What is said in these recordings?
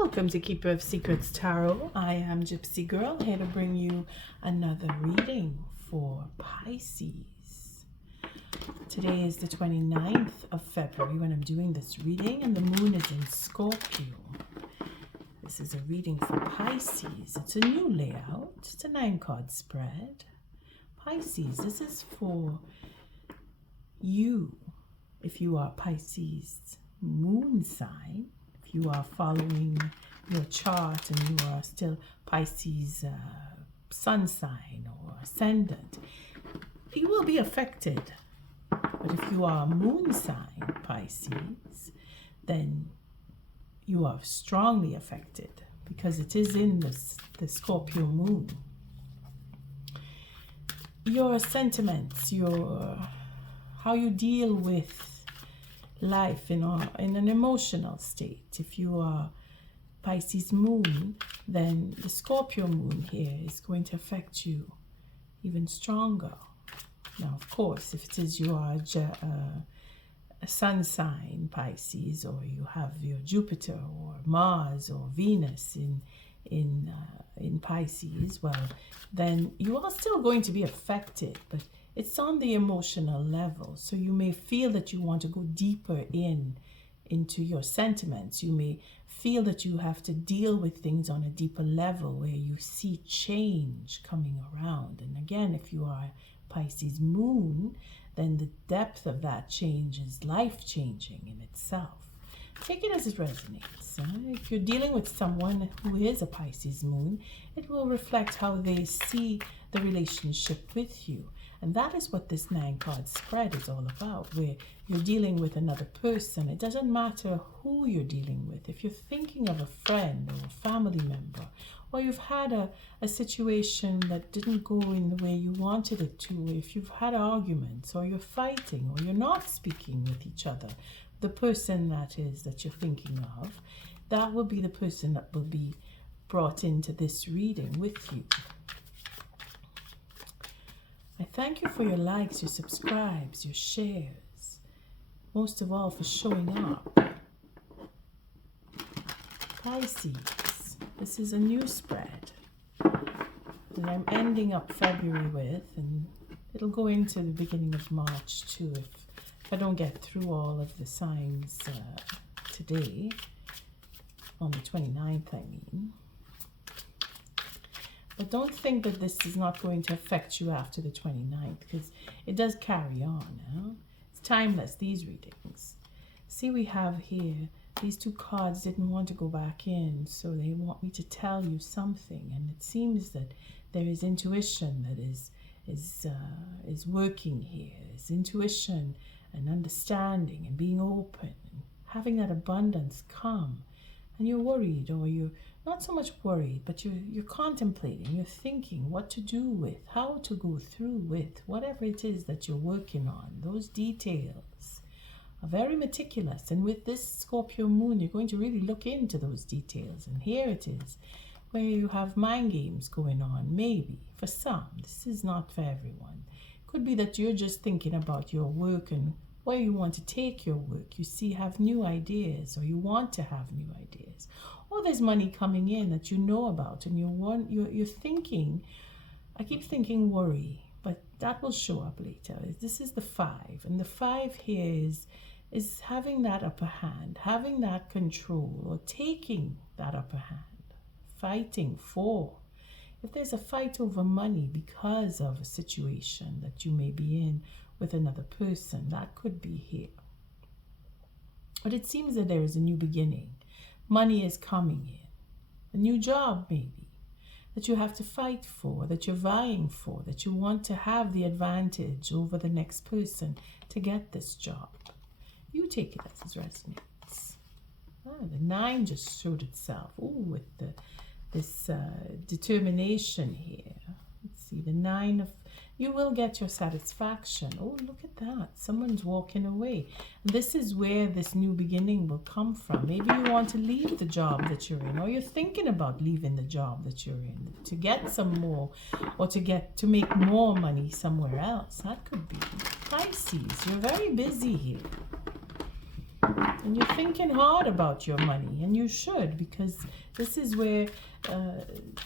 Welcome to Keeper of Secrets Tarot. I am Gypsy Girl, here to bring you another reading for Pisces. Today is the 29th of February when I'm doing this reading, and the moon is in Scorpio. This is a reading for Pisces. It's a new layout. It's a 9-card spread. Pisces, this is for you. If you are Pisces moon sign, if you are following your chart and you are still Pisces sun sign or ascendant, you will be affected. But if you are moon sign Pisces, then you are strongly affected because it is in the Scorpio moon. Your sentiments, how you deal with life in an emotional state. If you are Pisces moon, then the Scorpio moon here is going to affect you even stronger. Now, of course, if it is you are a sun sign Pisces, or you have your Jupiter or Mars or Venus in Pisces, well, then you are still going to be affected, but it's on the emotional level. So you may feel that you want to go deeper into your sentiments. You may feel that you have to deal with things on a deeper level where you see change coming around. And again, if you are Pisces moon, then the depth of that change is life-changing in itself. Take it as it resonates. If you're dealing with someone who is a Pisces moon, it will reflect how they see the relationship with you. And that is what this 9-card spread is all about, where you're dealing with another person. It doesn't matter who you're dealing with. If you're thinking of a friend or a family member, or you've had a situation that didn't go in the way you wanted it to, if you've had arguments, or you're fighting, or you're not speaking with each other, the person that you're thinking of, that will be the person that will be brought into this reading with you. I thank you for your likes, your subscribes, your shares. Most of all, for showing up. Pisces, this is a new spread that I'm ending up February with, and it'll go into the beginning of March too if I don't get through all of the signs today, on the 29th I mean. But don't think that this is not going to affect you after the 29th, because it does carry on. It's timeless, these readings. See, we have here, these two cards didn't want to go back in, so they want me to tell you something. And it seems that there is intuition that is working here. It's intuition and understanding and being open and having that abundance come. And you're worried, or you're not so much worried, but you're contemplating, you're thinking what to do with, how to go through with, whatever it is that you're working on. Those details are very meticulous. And with this Scorpio moon, you're going to really look into those details. And here it is, where you have mind games going on, maybe. For some, this is not for everyone. Could be that you're just thinking about your work and where you want to take your work. You have new ideas, or you want to have new ideas. Or there's money coming in that you know about, and you're thinking, I keep thinking worry, but that will show up later. This is the 5, and the 5 here is having that upper hand, having that control, or taking that upper hand, fighting for. If there's a fight over money because of a situation that you may be in with another person, that could be here. But it seems that there is a new beginning. Money is coming in. A new job, maybe, that you have to fight for, that you're vying for, that you want to have the advantage over the next person to get this job. You take it as it resonates. The 9 just showed itself. With this determination here. Let's see, the 9 of, you will get your satisfaction. Look at that. Someone's walking away. And this is where this new beginning will come from. Maybe you want to leave the job that you're in, or you're thinking about leaving the job that you're in to get some more, or to make more money somewhere else. That could be. Pisces, you're very busy here. And you're thinking hard about your money, and you should, because this is where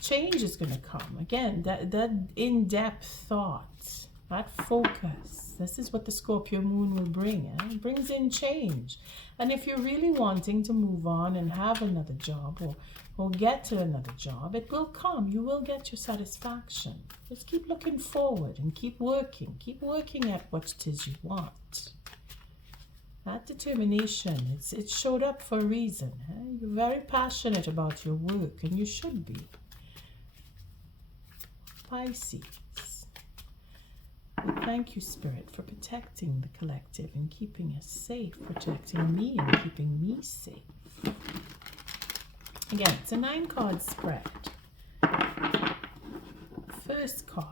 change is going to come. Again, that in-depth thought, that focus, this is what the Scorpio moon will bring. It brings in change. And if you're really wanting to move on and have another job or get to another job, it will come. You will get your satisfaction. Just keep looking forward and keep working. Keep working at what it is you want. That determination, it showed up for a reason. You're very passionate about your work, and you should be. Pisces. We thank you, Spirit, for protecting the collective and keeping us safe, protecting me and keeping me safe. Again, it's a 9-card spread. First card.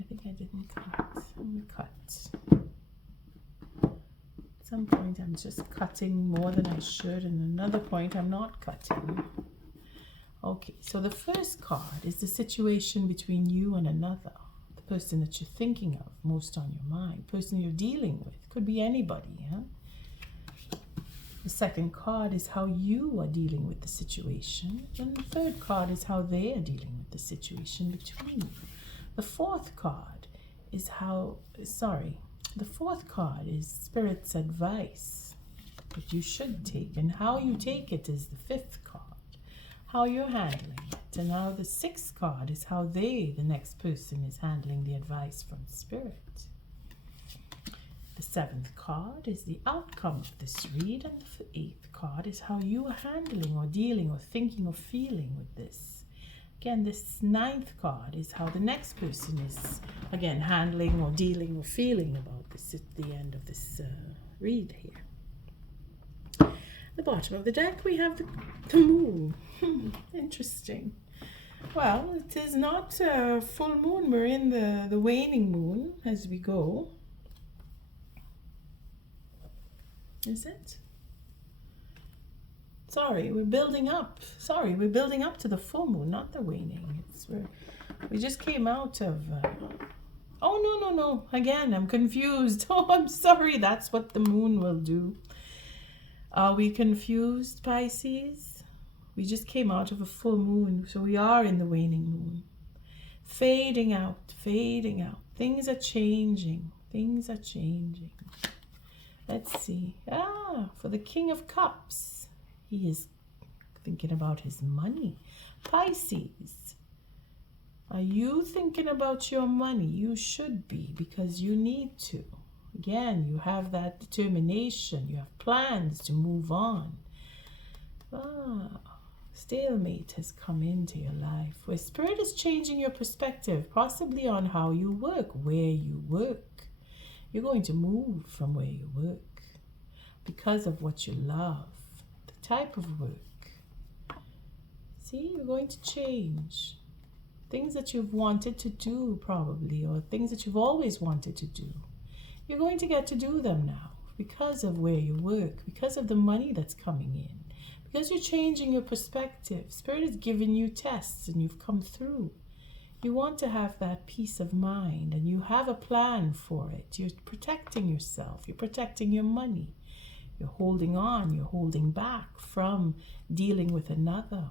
I think I didn't cut. Let me cut. At some point I'm just cutting more than I should, and another point I'm not cutting. Okay, so the first card is the situation between you and another. The person that you're thinking of most on your mind. Person you're dealing with. Could be anybody, huh? The second card is how you are dealing with the situation. And the third card is how they are dealing with the situation between you. The fourth card is the fourth card is Spirit's advice that you should take, and how you take it is the fifth card, how you're handling it. And now the sixth card is how the next person is handling the advice from Spirit. The seventh card is the outcome of this read, and the eighth card is how you are handling or dealing or thinking or feeling with this. Again, this ninth card is how the next person is, again, handling or dealing or feeling about this at the end of this read here. At the bottom of the deck, we have the moon. Interesting. Well, it is not a full moon. We're in the waning moon as we go. Is it? Sorry, we're building up. Sorry, we're building up to the full moon, not the waning. We just came out of... Oh, no. Again, I'm confused. Oh, I'm sorry. That's what the moon will do. Are we confused, Pisces? We just came out of a full moon, so we are in the waning moon. Fading out, fading out. Things are changing. Things are changing. Let's see. For the King of Cups. He is thinking about his money. Pisces, are you thinking about your money? You should be, because you need to. Again, you have that determination. You have plans to move on. Stalemate has come into your life, where Spirit is changing your perspective, possibly on how you work, where you work. You're going to move from where you work because of what you love. Type of work. See, you're going to change. Things that you've wanted to do probably, or things that you've always wanted to do. You're going to get to do them now because of where you work, because of the money that's coming in, because you're changing your perspective. Spirit is giving you tests and you've come through. You want to have that peace of mind, and you have a plan for it. You're protecting yourself. You're protecting your money. You're holding on, you're holding back from dealing with another.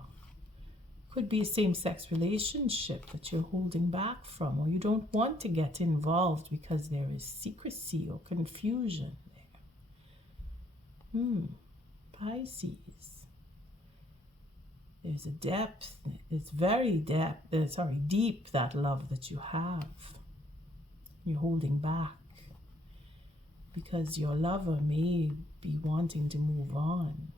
Could be a same-sex relationship that you're holding back from, or you don't want to get involved because there is secrecy or confusion there. Pisces. There's a depth, it's very deep, that love that you have. You're holding back because your lover may be wanting to move on.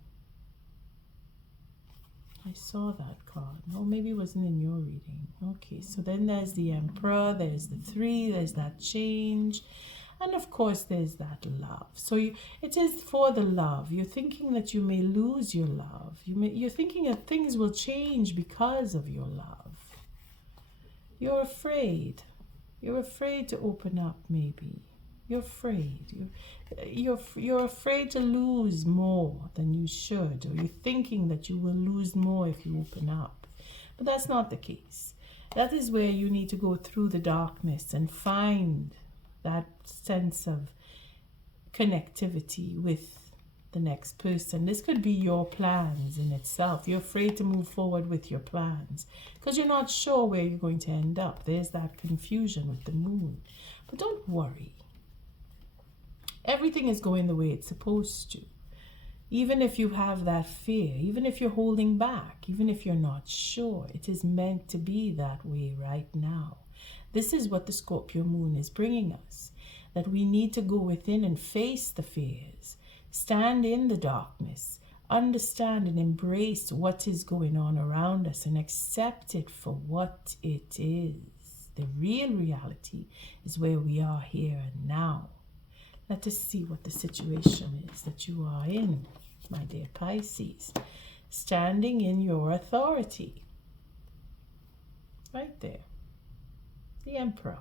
I saw that card. No, maybe it wasn't in your reading. Okay, so then there's the Emperor, there's the 3, there's that change, and of course there's that love. So it is for the love. You're thinking that you may lose your love. You're thinking that things will change because of your love. You're afraid. You're afraid to open up, maybe. You're afraid. You're afraid to lose more than you should, or you're thinking that you will lose more if you open up. But that's not the case. That is where you need to go through the darkness and find that sense of connectivity with the next person. This could be your plans in itself. You're afraid to move forward with your plans because you're not sure where you're going to end up. There's that confusion with the moon. But don't worry. Everything is going the way it's supposed to. Even if you have that fear, even if you're holding back, even if you're not sure, it is meant to be that way right now. This is what the Scorpio moon is bringing us, that we need to go within and face the fears, stand in the darkness, understand and embrace what is going on around us and accept it for what it is. The real reality is where we are here and now. Let us see what the situation is that you are in, my dear Pisces. Standing in your authority. Right there. The Emperor.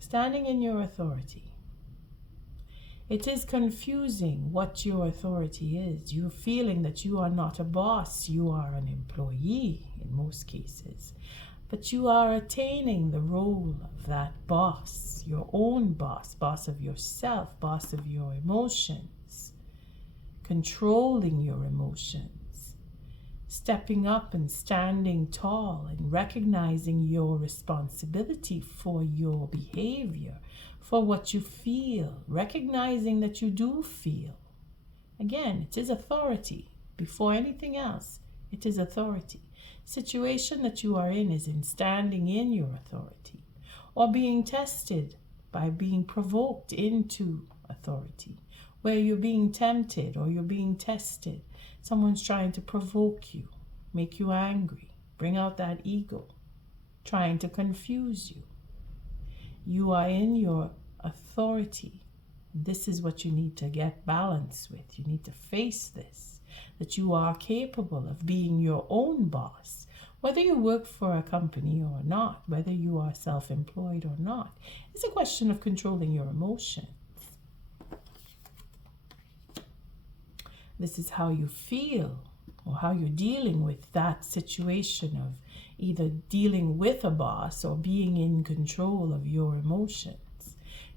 Standing in your authority. It is confusing what your authority is. You're feeling that you are not a boss. You are an employee in most cases. But you are attaining the role of that boss, your own boss, boss of yourself, boss of your emotions, controlling your emotions, stepping up and standing tall and recognizing your responsibility for your behavior, for what you feel, recognizing that you do feel. Again, it is authority. Before anything else, it is authority. Situation that you are in is in standing in your authority or being tested by being provoked into authority, where you're being tempted or you're being tested. Someone's trying to provoke you, make you angry, bring out that ego, trying to confuse you. You are in your authority. This is what you need to get balance with. You need to face this, that you are capable of being your own boss, whether you work for a company or not, whether you are self-employed or not. It's a question of controlling your emotions. This is how you feel or how you're dealing with that situation of either dealing with a boss or being in control of your emotions.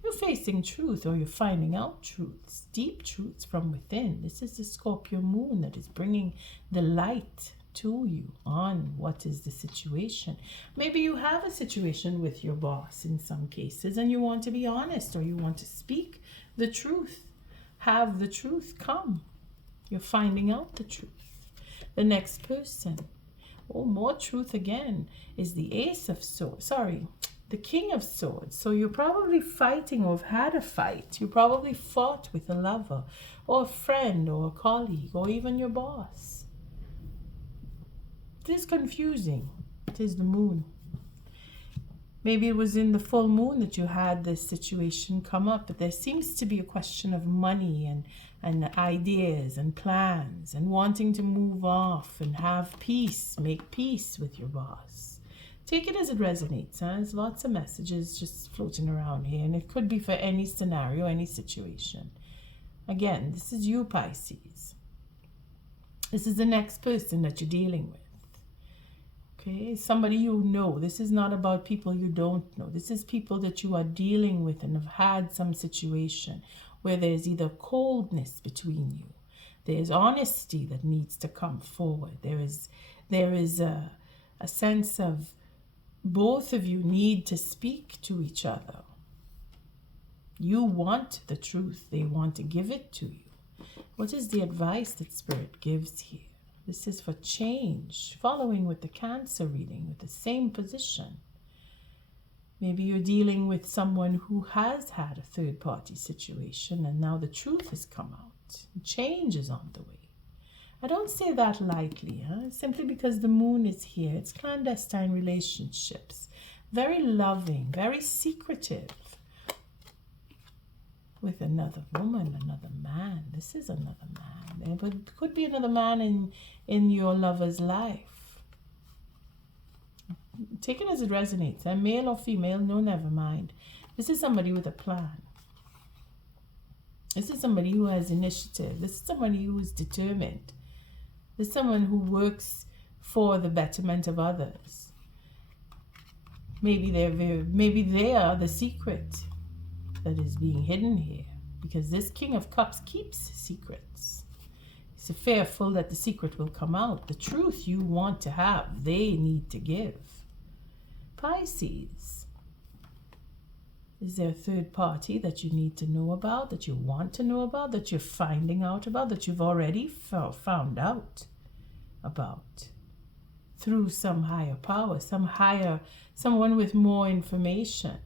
You're facing truth or you're finding out truths, deep truths from within. This is the Scorpio moon that is bringing the light to you on what is the situation. Maybe you have a situation with your boss in some cases and you want to be honest or you want to speak the truth. Have the truth come. You're finding out the truth. The next person, oh, more truth again, is the Ace of Swords. The King of Swords. So you're probably fighting or have had a fight. You probably fought with a lover or a friend or a colleague or even your boss. It is confusing. It is the moon. Maybe it was in the full moon that you had this situation come up, but there seems to be a question of money and ideas and plans and wanting to move off and have peace, make peace with your boss. Take it as it resonates. There's lots of messages just floating around here, and it could be for any scenario, any situation. Again, this is you, Pisces. This is the next person that you're dealing with. Okay, somebody you know. This is not about people you don't know. This is people that you are dealing with and have had some situation where there's either coldness between you. There's honesty that needs to come forward. There is a sense of both of you need to speak to each other. You want the truth. They want to give it to you. What is the advice that Spirit gives here? This is for change, following with the Cancer reading with the same position. Maybe you're dealing with someone who has had a third-party situation and now the truth has come out. Change is on the way. I don't say that lightly, simply because the moon is here. It's clandestine relationships, very loving, very secretive. With another woman, another man. This is another man. It could be another man in your lover's life. Take it as it resonates. Male or female, no, never mind. This is somebody with a plan. This is somebody who has initiative. This is somebody who is determined. This is someone who works for the betterment of others. Maybe they are the secret. that is being hidden here, because this King of Cups keeps secrets. He's fearful that the secret will come out. The truth you want to have, they need to give. Pisces. Is there a third party that you need to know about, that you want to know about, that you're finding out about, that you've already found out about through some higher power, someone with more information?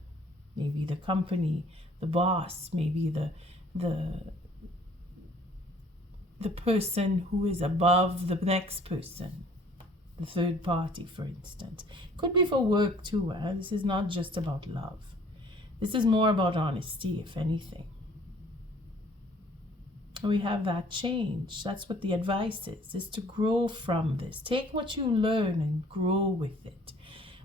Maybe the company, the boss, maybe the person who is above the next person, the third party, for instance. Could be for work too. This is not just about love. This is more about honesty, if anything. We have that change. That's what the advice is to grow from this. Take what you learn and grow with it.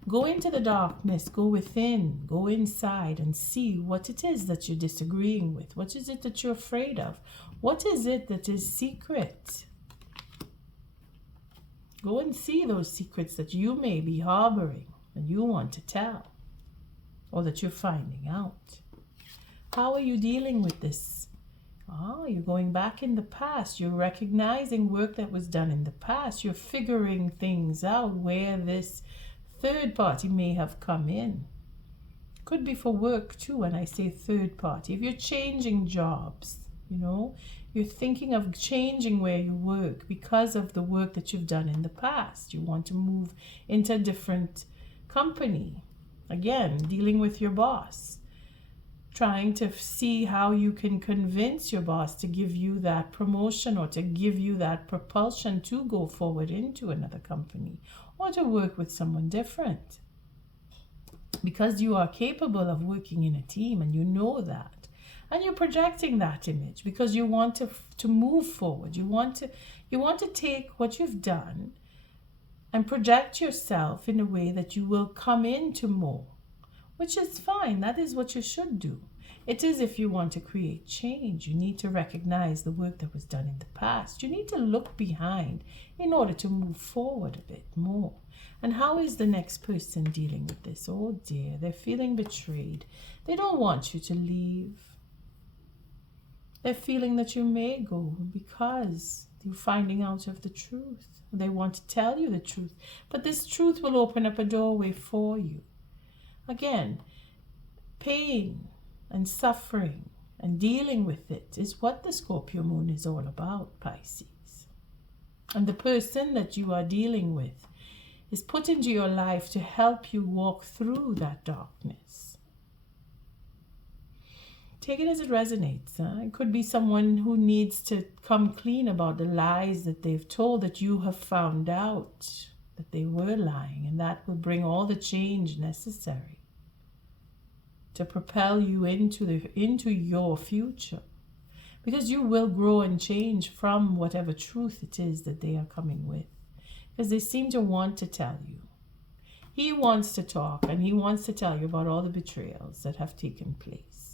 Go into the darkness, go within, go inside and see what it is that you're disagreeing with. What is it that you're afraid of? What is it that is secret? Go and see those secrets that you may be harboring and you want to tell, or that you're finding out. How are you dealing with this? You're going back in the past. You're recognizing work that was done in the past. You're figuring things out where this third party may have come in. Could be for work too when I say third party. If you're changing jobs, you're thinking of changing where you work because of the work that you've done in the past. You want to move into a different company. Again, dealing with your boss, trying to see how you can convince your boss to give you that promotion or to give you that propulsion to go forward into another company or to work with someone different. Because you are capable of working in a team and you know that. And you're projecting that image because you want to move forward. You want to take what you've done and project yourself in a way that you will come into more, which is fine. That is what you should do. It is if you want to create change. You need to recognize the work that was done in the past. You need to look behind in order to move forward a bit more. And how is the next person dealing with this? Oh dear, they're feeling betrayed. They don't want you to leave. They're feeling that you may go because you're finding out of the truth. They want to tell you the truth, but this truth will open up a doorway for you. Again, pain and suffering and dealing with it is what the Scorpio moon is all about, Pisces. And the person that you are dealing with is put into your life to help you walk through that darkness. Take it as it resonates. It could be someone who needs to come clean about the lies that they've told, that you have found out that they were lying, and that will bring all the change necessary to propel you into your future, because you will grow and change from whatever truth it is that they are coming with, because they seem to want to tell you. He wants to talk, and he wants to tell you about all the betrayals that have taken place.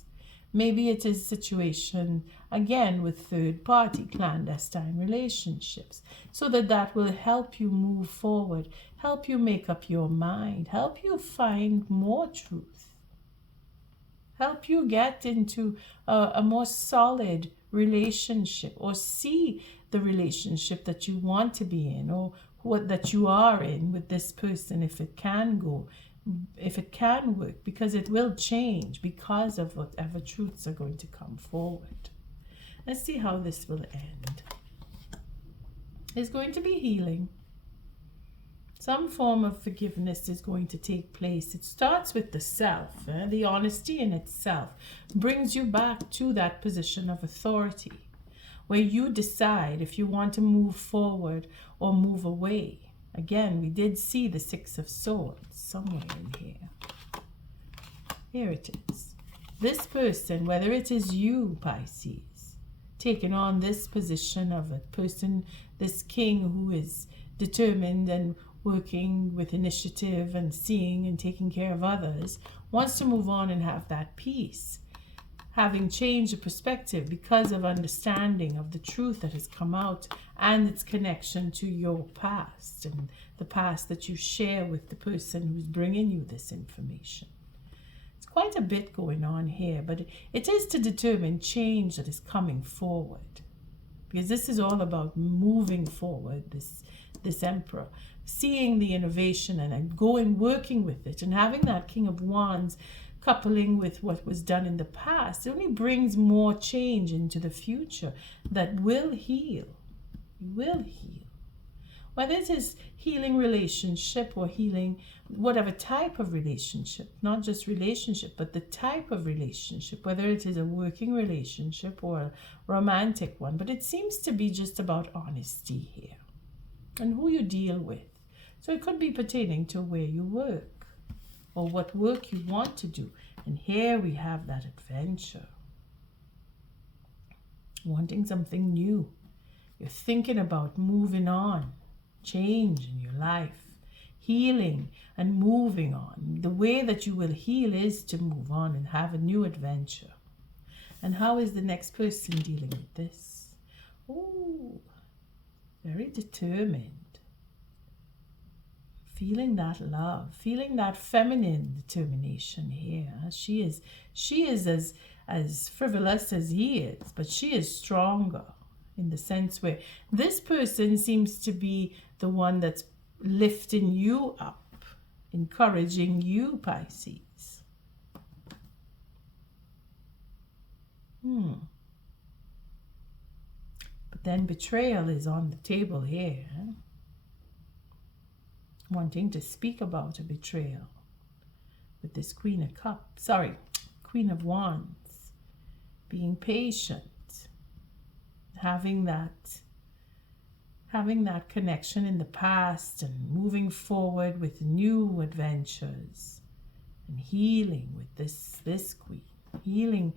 Maybe it is a situation, again, with third-party clandestine relationships, so that will help you move forward, help you make up your mind, help you find more truth, help you get into a more solid relationship, or see the relationship that you want to be in, or what that you are in with this person, if it can go, if it can work, because it will change because of whatever truths are going to come forward. Let's see how this will end. There's going to be healing. Some form of forgiveness is going to take place. It starts with the self. The honesty in itself brings you back to that position of authority, where you decide if you want to move forward or move away. Again, we did see the Six of Swords somewhere in here. Here it is. This person, whether it is you, Pisces, taking on this position of a person, this king who is determined and working with initiative and seeing and taking care of others, wants to move on and have that peace, having changed the perspective because of understanding of the truth that has come out and its connection to your past and the past that you share with the person who's bringing you this information. It's quite a bit going on here, but it is to determine change that is coming forward. Because this is all about moving forward, this Emperor, seeing the innovation and going, working with it, and having that King of Wands coupling with what was done in the past. It only brings more change into the future that will heal. Will heal. Whether it is healing relationship or healing whatever type of relationship, not just relationship, but the type of relationship, whether it is a working relationship or a romantic one. But it seems to be just about honesty here and who you deal with. So it could be pertaining to where you work or what work you want to do. And here we have that adventure. Wanting something new. You're thinking about moving on. Change in your life, healing and moving on. The way that you will heal is to move on and have a new adventure. And how is the next person dealing with this? Oh, very determined. Feeling that love, feeling that feminine determination here. She is as frivolous as he is, but she is stronger. In the sense where this person seems to be the one that's lifting you up, encouraging you, Pisces. But then betrayal is on the table here. Wanting to speak about a betrayal with this Queen of Cups. Queen of Wands. Being patient. Having that connection in the past and moving forward with new adventures and healing with this queen, healing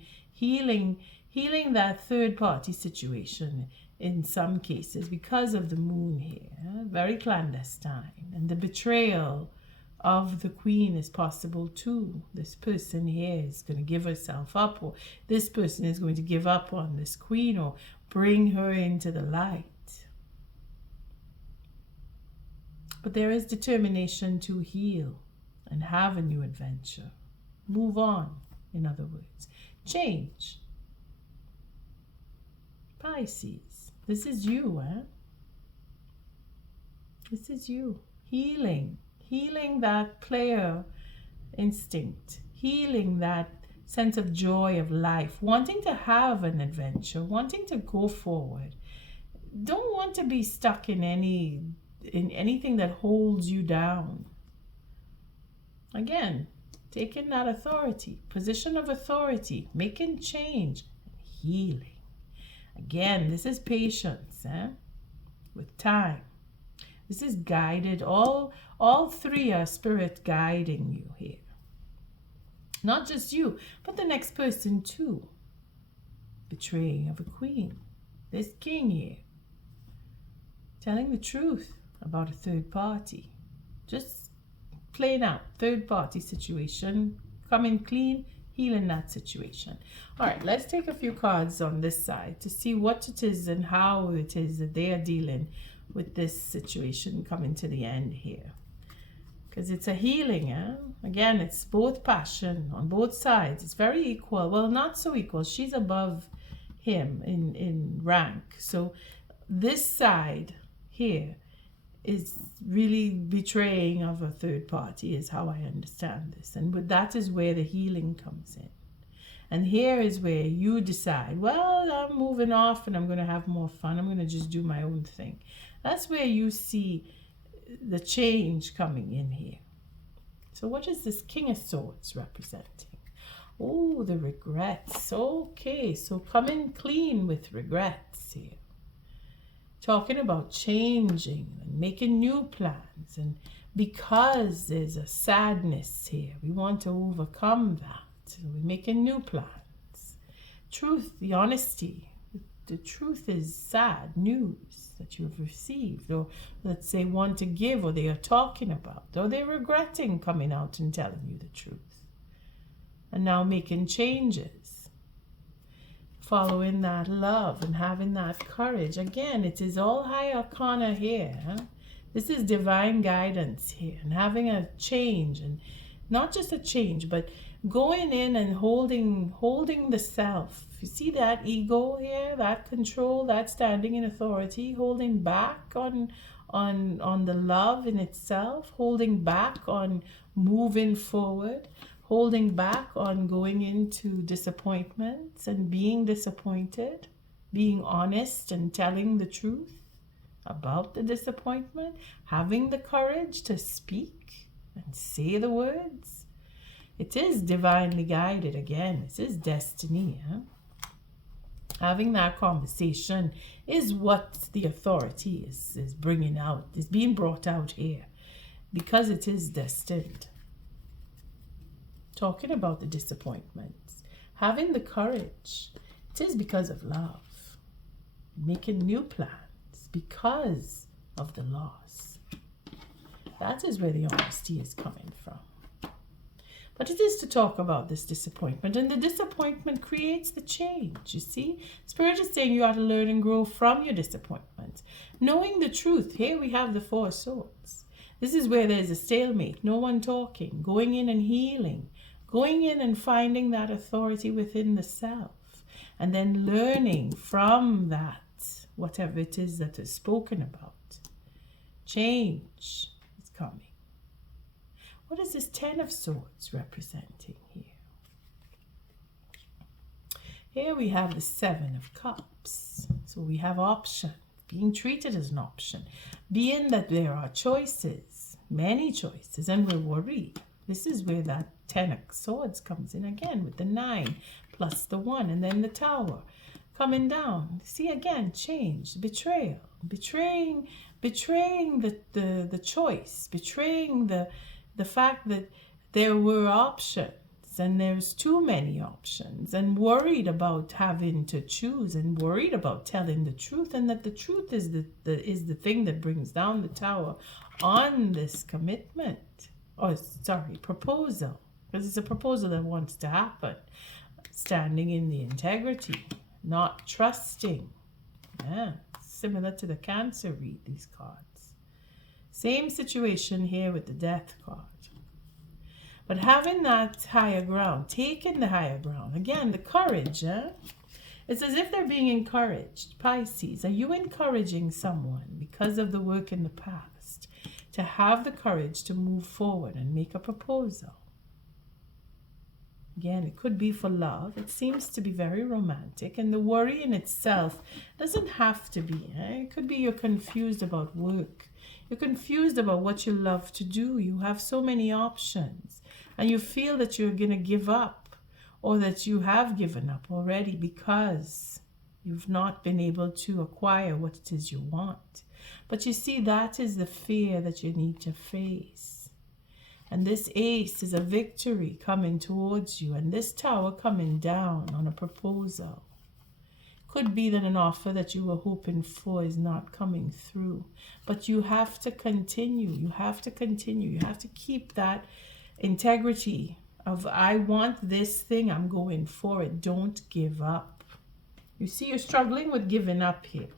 that third party situation in some cases because of the moon here, very clandestine, and the betrayal of the queen is possible too. This person here is going to give herself up, or this person is going to give up on this queen or bring her into the light. But there is determination to heal and have a new adventure. Move on, in other words. Change. Pisces, this is you, This is you. Healing that player instinct. Healing that sense of joy of life, wanting to have an adventure, wanting to go forward. Don't want to be stuck in anything that holds you down. Again, taking that authority, position of authority, making change, healing. Again, this is patience, with time. This is guided. All three are spirit guiding you here. Not just you, but the next person too. Betraying of a queen. This king here. Telling the truth about a third party. Just plain out. Third party situation. Coming clean. Healing that situation. All right, let's take a few cards on this side to see what it is and how it is that they are dealing with this situation coming to the end here. Because it's a healing, Again, it's both passion on both sides. It's very equal. Well, not so equal. She's above him in rank. So this side here is really betraying of a third party, is how I understand this. And that is where the healing comes in. And here is where you decide, well, I'm moving off and I'm going to have more fun. I'm going to just do my own thing. That's where you see the change coming in here. So what is this King of Swords representing? Oh, the regrets. Okay, so coming clean with regrets here. Talking about changing and making new plans. And because there's a sadness here, we want to overcome that. So we're making new plans. Truth, the honesty. The truth is sad news that you have received, or let's say want to give, or they are talking about, or they're regretting coming out and telling you the truth. And now making changes. Following that love and having that courage. Again, it is all high arcana here. This is divine guidance here, and having a change, and not just a change, but going in and holding the self. You see that ego here, that control, that standing in authority, holding back on the love in itself, holding back on moving forward, holding back on going into disappointments and being disappointed, being honest and telling the truth about the disappointment, having the courage to speak and say the words. It is divinely guided again. This is destiny. Having that conversation is what the authority is bringing out, is being brought out here, because it is destined. Talking about the disappointments, having the courage, it is because of love. Making new plans because of the loss. That is where the honesty is coming from. But it is to talk about this disappointment, and the disappointment creates the change. You see, Spirit is saying you ought to learn and grow from your disappointment. Knowing the truth, here we have the 4 swords. This is where there's a stalemate, no one talking, going in and healing, going in and finding that authority within the self, and then learning from that, whatever it is that is spoken about. Change is coming. What is this 10 of Swords representing here? Here we have the 7 of Cups. So we have option, being treated as an option, being that there are choices, many choices, and we're worried. This is where that 10 of Swords comes in again with the 9 plus the 1, and then the Tower coming down. See again, change, betrayal, betraying the choice, betraying the fact that there were options and there's too many options, and worried about having to choose, and worried about telling the truth, and that the truth is the thing that brings down the Tower on this commitment. Oh, sorry, proposal, because it's a proposal that wants to happen. Standing in the integrity, not trusting. Yeah, similar to the Cancer read, these cards. Same situation here with the Death card. But having that higher ground, taking the higher ground. Again, the courage. It's as if they're being encouraged. Pisces, are you encouraging someone because of the work in the past to have the courage to move forward and make a proposal? Again, it could be for love. It seems to be very romantic. And the worry in itself doesn't have to be. It could be you're confused about work. You're confused about what you love to do. You have so many options. And you feel that you're going to give up, or that you have given up already because you've not been able to acquire what it is you want. But you see, that is the fear that you need to face. And this Ace is a victory coming towards you, and this Tower coming down on a proposal. Could be that an offer that you were hoping for is not coming through. But you have to continue. You have to continue. You have to keep that integrity of, I want this thing, I'm going for it. Don't give up. You see, you're struggling with giving up here.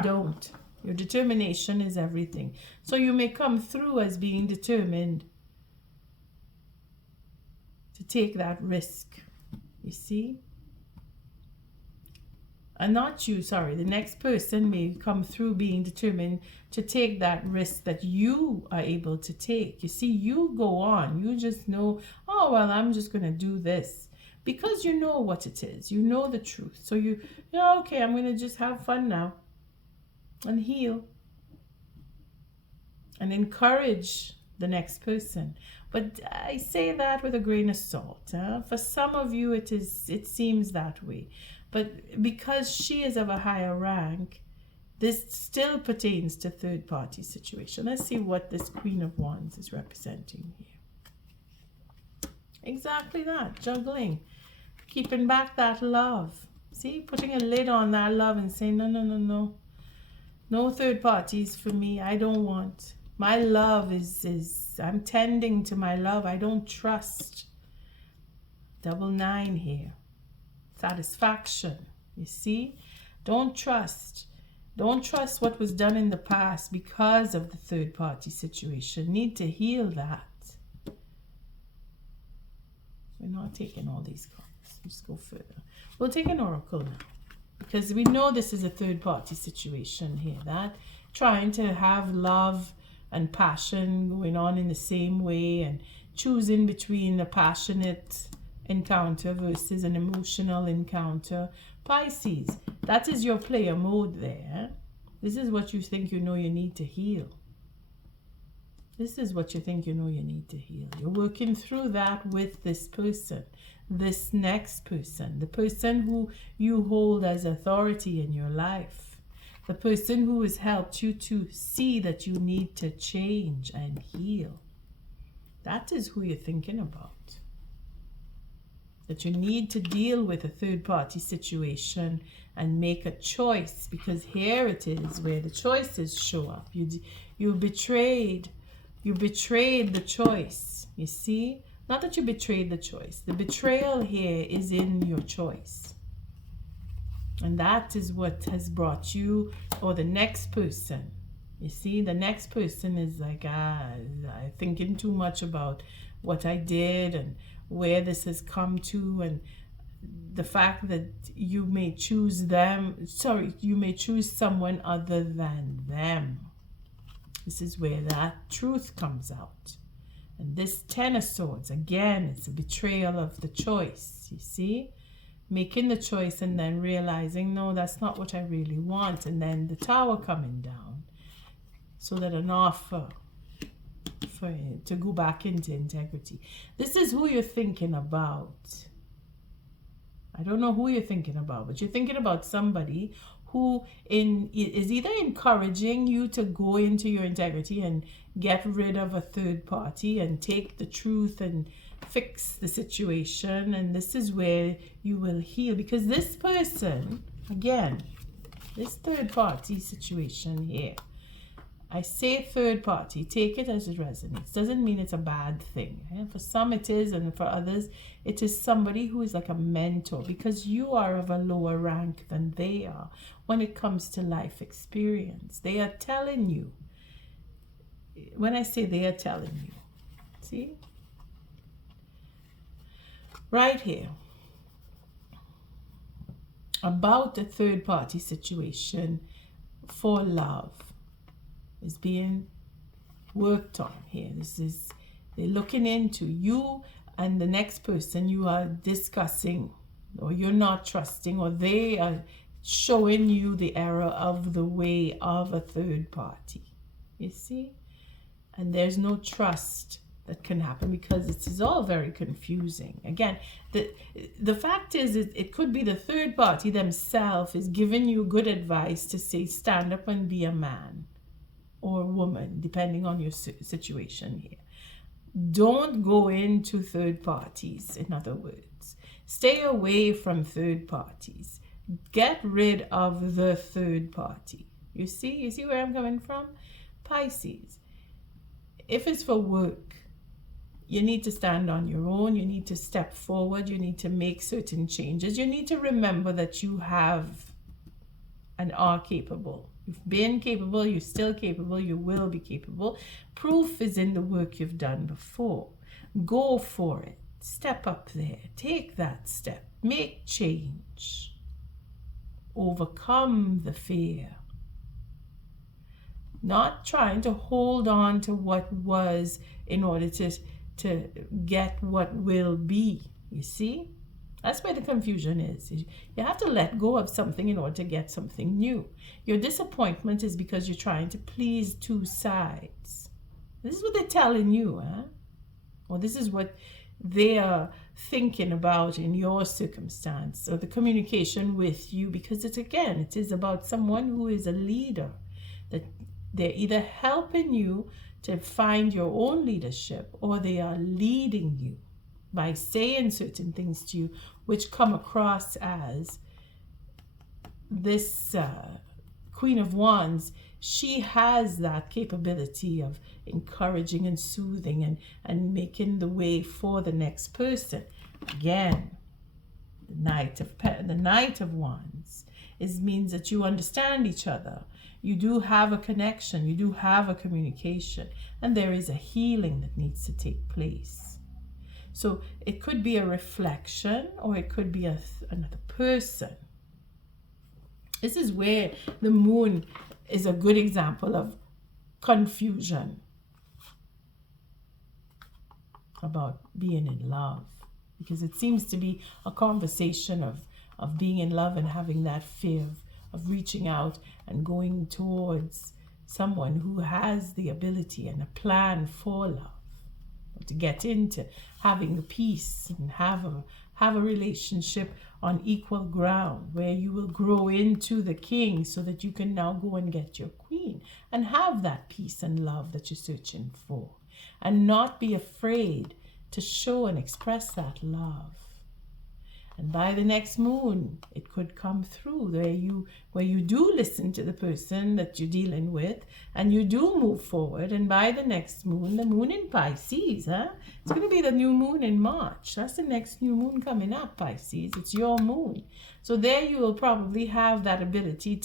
Don't. Your determination is everything. So you may come through as being determined to take that risk. You see? And not you, sorry. The next person may come through being determined to take that risk that you are able to take. You see, you go on. You just know, oh, well, I'm just going to do this. Because you know what it is. You know the truth. So you know, okay, I'm going to just have fun now. And heal. And encourage the next person. But I say that with a grain of salt. For some of you, it seems that way. But because she is of a higher rank, this still pertains to third-party situation. Let's see what this Queen of Wands is representing here. Exactly that, juggling. Keeping back that love. See, putting a lid on that love and saying, no, no, no, no. No third parties for me. I don't want. My love is I'm tending to my love. I don't trust. 9 here. Satisfaction. You see? Don't trust. Don't trust what was done in the past because of the third party situation. Need to heal that. We're not taking all these cards. Let's go further. We'll take an oracle now, because we know this is a third party situation here, that trying to have love and passion going on in the same way, and choosing between a passionate encounter versus an emotional encounter. Pisces, that is your player mode there. This is what you think you know you need to heal. This is what you think you know you need to heal. You're working through that with this person, this next person, the person who you hold as authority in your life, the person who has helped you to see that you need to change and heal. That is who you're thinking about. That you need to deal with a third party situation and make a choice, because here it is where the choices show up. You betrayed the choice, you see? Not that you betrayed the choice. The betrayal here is in your choice. And that is what has brought you, or the next person. You see, the next person is like, I'm thinking too much about what I did and where this has come to, and the fact that you may choose you may choose someone other than them. This is where that truth comes out. And this Ten of Swords, again, it's a betrayal of the choice, you see? Making the choice and then realizing, no, that's not what I really want. And then the Tower coming down, so that an offer for it to go back into integrity. This is who you're thinking about. I don't know who you're thinking about, but you're thinking about somebody who is either encouraging you to go into your integrity and get rid of a third party and take the truth and fix the situation. And this is where you will heal, because this person, again, this third party situation here, I say third party, take it as it resonates. Doesn't mean it's a bad thing. For some it is, and for others it is somebody who is like a mentor, because you are of a lower rank than they are when it comes to life experience. They are telling you. When I say they are telling you, see? Right here, about a third party situation for love is being worked on here. This is, they're looking into you and the next person you are discussing, or you're not trusting, or they are showing you the error of the way of a third party. You see? And there's no trust that can happen, because it is all very confusing. Again, the fact is, it could be the third party themselves is giving you good advice to say, stand up and be a man or woman, depending on your situation here. Don't go into third parties, in other words. Stay away from third parties. Get rid of the third party. You see where I'm coming from? Pisces, if it's for work, you need to stand on your own. You need to step forward. You need to make certain changes. You need to remember that you have and are capable. You've been capable, you're still capable, you will be capable. Proof is in the work you've done before. Go for it. Step up there. Take that step. Make change. Overcome the fear. Not trying to hold on to what was in order to get what will be. You see? That's where the confusion is. You have to let go of something in order to get something new. Your disappointment is because you're trying to please two sides. This is what they're telling you, huh? Or this is what they are thinking about in your circumstance, or the communication with you, because it is about someone who is a leader. That they're either helping you to find your own leadership, or they are leading you by saying certain things to you, which come across as this Queen of Wands. She has that capability of encouraging and soothing and making the way for the next person. Again, the Knight of Wands means that you understand each other. You do have a connection. You do have a communication. And there is a healing that needs to take place. So it could be a reflection, or it could be another person. This is where the moon is a good example of confusion about being in love, because it seems to be a conversation of being in love and having that fear of reaching out and going towards someone who has the ability and a plan for love, to get into having a peace and have a relationship on equal ground where you will grow into the king, so that you can now go and get your queen and have that peace and love that you're searching for, and not be afraid to show and express that love. And by the next moon, it could come through where you do listen to the person that you're dealing with, and you do move forward. And by the next moon, the moon in Pisces, it's going to be the new moon in March. That's the next new moon coming up, Pisces. It's your moon. So there you will probably have that ability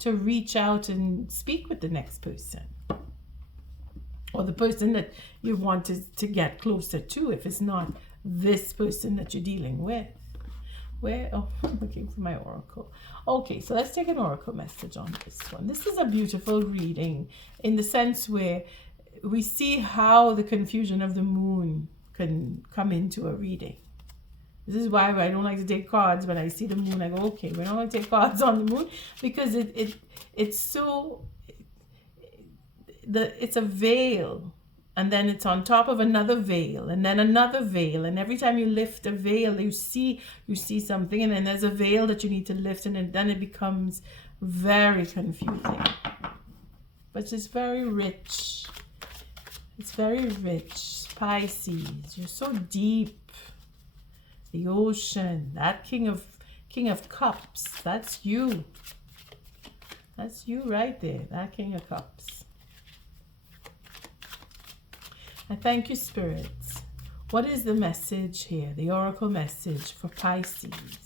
to reach out and speak with the next person, or the person that you want to get closer to, if it's not this person that you're dealing with. I'm looking for my oracle. Okay, so let's take an oracle message on this one. This is a beautiful reading in the sense where we see how the confusion of the moon can come into a reading. This is why I don't like to take cards. When I see the moon, I go, okay, we're not going to take cards on the moon, because it's so... it's a veil, and then it's on top of another veil, and then another veil, and every time you lift a veil, you see something, and then there's a veil that you need to lift, and then it becomes very confusing. But it's very rich. It's very rich. Pisces, you're so deep. The ocean, that King of Cups, that's you. That's you right there, that King of Cups. I thank you, spirits. What is the message here, the oracle message for Pisces,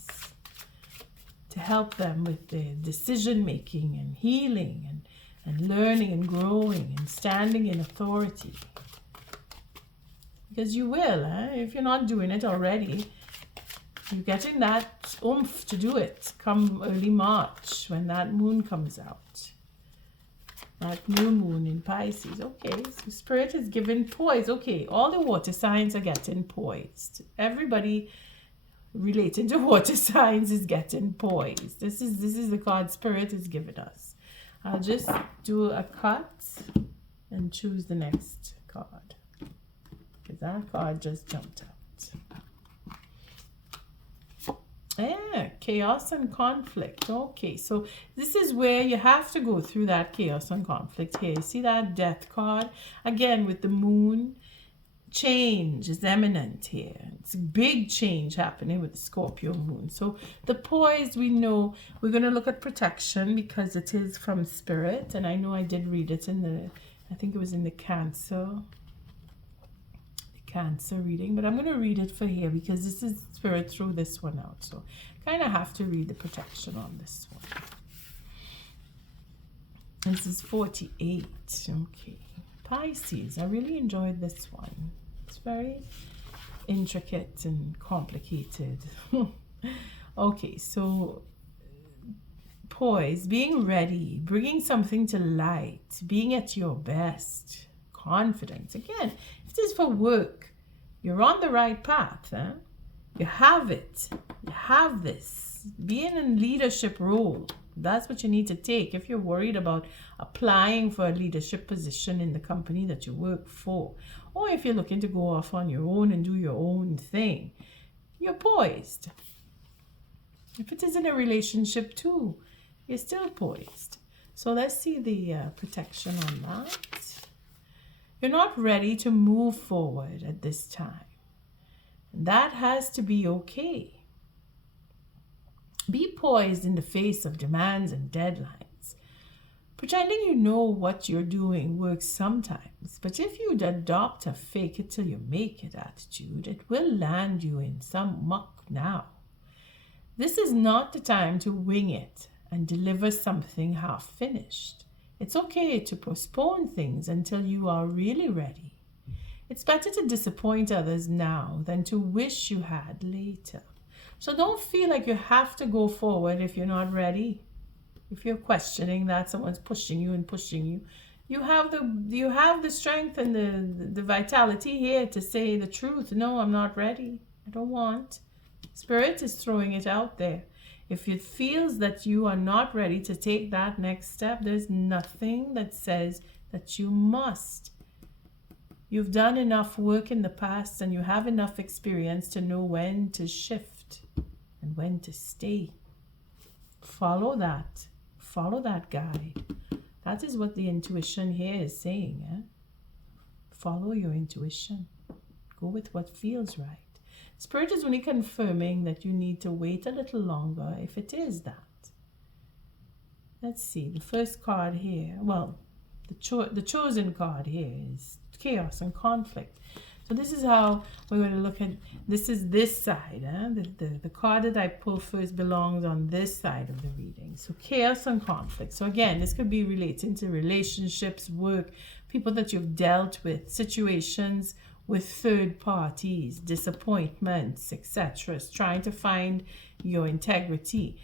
to help them with their decision making and healing and learning and growing and standing in authority? Because you will, if you're not doing it already, you're getting that oomph to do it come early March when that moon comes out. That new moon in Pisces. Okay, so Spirit is giving poise. Okay, all the water signs are getting poised. Everybody related to water signs is getting poised. This is the card Spirit is giving us. I'll just do a cut and choose the next card, because that card just jumped out. Yeah, chaos and conflict. Okay, so this is where you have to go through that chaos and conflict here. You see that death card? Again, with the moon, change is imminent here. It's a big change happening with the Scorpio moon. So the poise, we know, we're going to look at protection because it is from Spirit. And I know I did read it in I think it was in the Cancer reading, but I'm going to read it for here because this is Spirit threw this one out, so kind of have to read the protection on this one. This is 48. Okay, Pisces, I really enjoyed this one. It's very intricate and complicated. Okay, so poise, being ready, bringing something to light, being at your best, confidence. Again, if this is for work, you're on the right path. You have it. You have this. Being in leadership role, that's what you need to take. If you're worried about applying for a leadership position in the company that you work for, or if you're looking to go off on your own and do your own thing, you're poised. If it is in a relationship too, you're still poised. So let's see the protection on that. You're not ready to move forward at this time. That has to be okay. Be poised in the face of demands and deadlines. Pretending you know what you're doing works sometimes, but if you adopt a fake it till you make it attitude, it will land you in some muck now. This is not the time to wing it and deliver something half finished. It's okay to postpone things until you are really ready. It's better to disappoint others now than to wish you had later. So don't feel like you have to go forward if you're not ready. If you're questioning that someone's pushing you and pushing you, you have the strength and the vitality here to say the truth. No, I'm not ready. I don't want. Spirit is throwing it out there. If it feels that you are not ready to take that next step, there's nothing that says that you must. You've done enough work in the past and you have enough experience to know when to shift and when to stay. Follow that. Follow that guide. That is what the intuition here is saying. Follow your intuition. Go with what feels right. Spirit is only confirming that you need to wait a little longer if it is that. Let's see, the first card here, well, the chosen card here is chaos and conflict. So this is how we're going to look at, this is this side. The card that I pull first belongs on this side of the reading. So chaos and conflict. So again, this could be relating to relationships, work, people that you've dealt with, situations with third parties, disappointments, etc. Trying to find your integrity,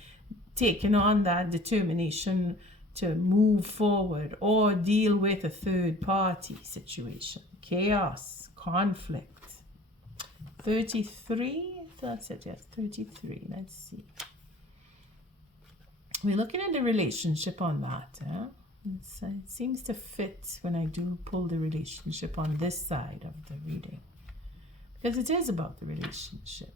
taking on that determination to move forward or deal with a third party situation. Chaos, conflict. 33, that's it, yes, 33. Let's see. We're looking at the relationship on that. It seems to fit when I do pull the relationship on this side of the reading, because it is about the relationship.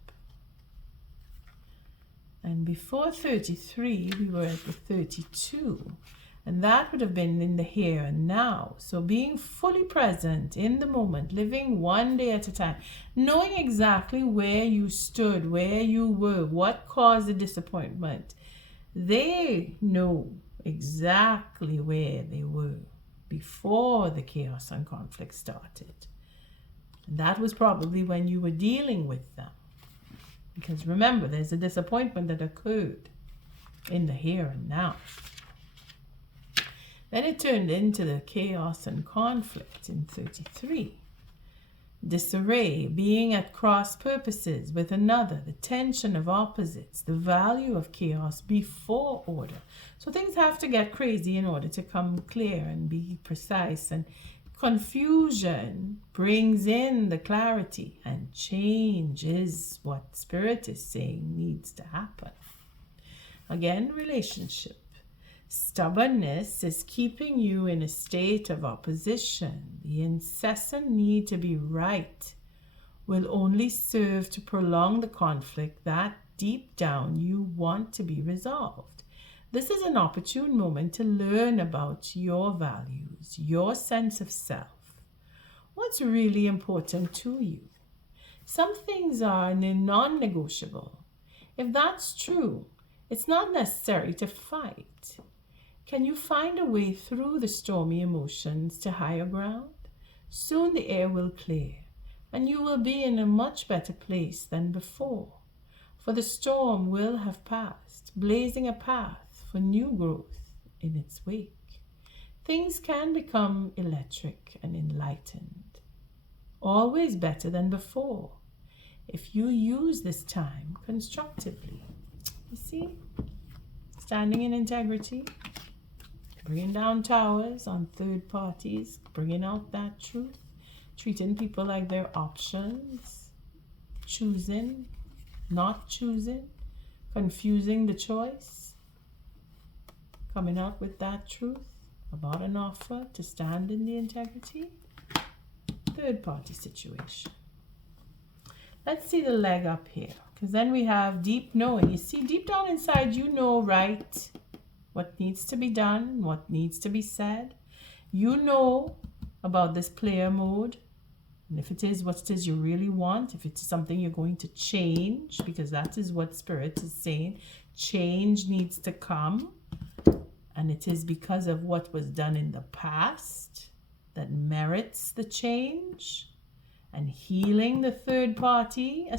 And before 33, we were at the 32, and that would have been in the here and now. So being fully present in the moment, living one day at a time, knowing exactly where you stood, where you were, what caused the disappointment. They know exactly where they were before the chaos and conflict started. And that was probably when you were dealing with them. Because remember, there's a disappointment that occurred in the here and now. Then it turned into the chaos and conflict in 33. Disarray, being at cross purposes with another, the tension of opposites, the value of chaos before order. So things have to get crazy in order to come clear and be precise. And confusion brings in the clarity, and change is what Spirit is saying needs to happen. Again, relationship. Stubbornness is keeping you in a state of opposition. The incessant need to be right will only serve to prolong the conflict that deep down you want to be resolved. This is an opportune moment to learn about your values, your sense of self. What's really important to you? Some things are non-negotiable. If that's true, it's not necessary to fight. Can you find a way through the stormy emotions to higher ground? Soon the air will clear, and you will be in a much better place than before. For the storm will have passed, blazing a path for new growth in its wake. Things can become electric and enlightened, always better than before, if you use this time constructively. You see? Standing in integrity, bringing down towers on third parties, bringing out that truth, treating people like they're options, choosing, not choosing, confusing the choice, coming out with that truth about an offer to stand in the integrity, third party situation. Let's see the leg up here, because then we have deep knowing. You see, deep down inside, you know right what needs to be done, what needs to be said. You know about this player mode, and if it is what it is you really want, if it's something you're going to change, because that is what Spirit is saying. Change needs to come, and it is because of what was done in the past that merits the change. And healing the third party,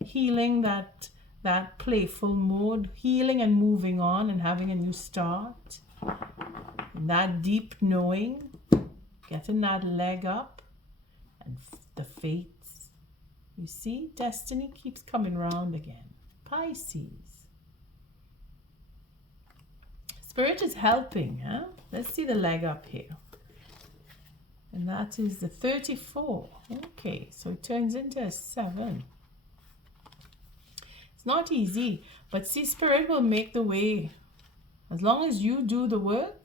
healing that playful mode, healing and moving on and having a new start. And that deep knowing, getting that leg up, and the fates. You see, destiny keeps coming round again. Pisces. Spirit is helping, huh? Let's see the leg up here. And that is the 34. Okay, so it turns into a 7. It's not easy, but see, Spirit will make the way. As long as you do the work,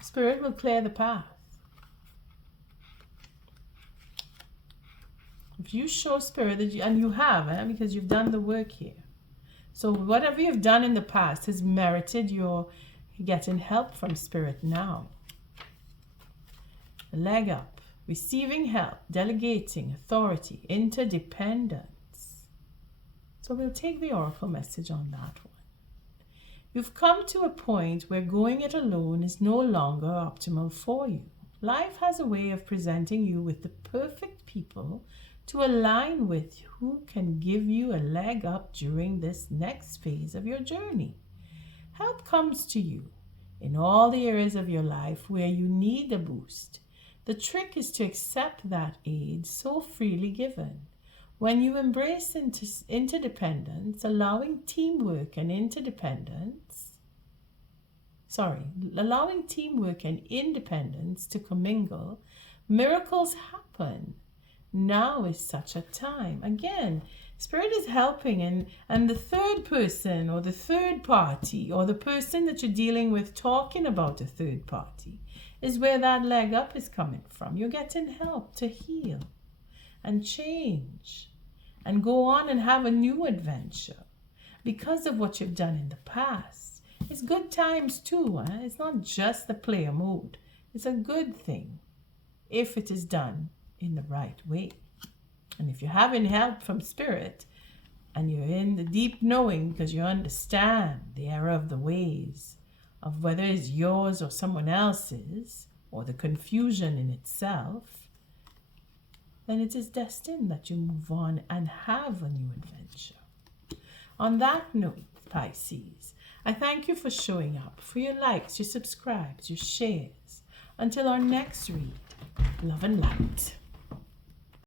Spirit will clear the path. If you show Spirit that you, and you have, because you've done the work here. So whatever you've done in the past has merited your getting help from Spirit now. The leg up, receiving help, delegating, authority, interdependence. So we'll take the oracle message on that one. You've come to a point where going it alone is no longer optimal for you. Life has a way of presenting you with the perfect people to align with who can give you a leg up during this next phase of your journey. Help comes to you in all the areas of your life where you need a boost. The trick is to accept that aid so freely given. When you embrace interdependence, allowing teamwork and independence to commingle, miracles happen. Now is such a time. Again, Spirit is helping, and the third person or the third party or the person that you're dealing with talking about a third party is where that leg up is coming from. You're getting help to heal and change and go on and have a new adventure because of what you've done in the past. It's good times too. It's not just the player mode. It's a good thing if it is done in the right way. And if you're having help from Spirit and you're in the deep knowing because you understand the error of the ways of whether it's yours or someone else's or the confusion in itself, then it is destined that you move on and have a new adventure. On that note, Pisces, I thank you for showing up, for your likes, your subscribes, your shares. Until our next read, love and light.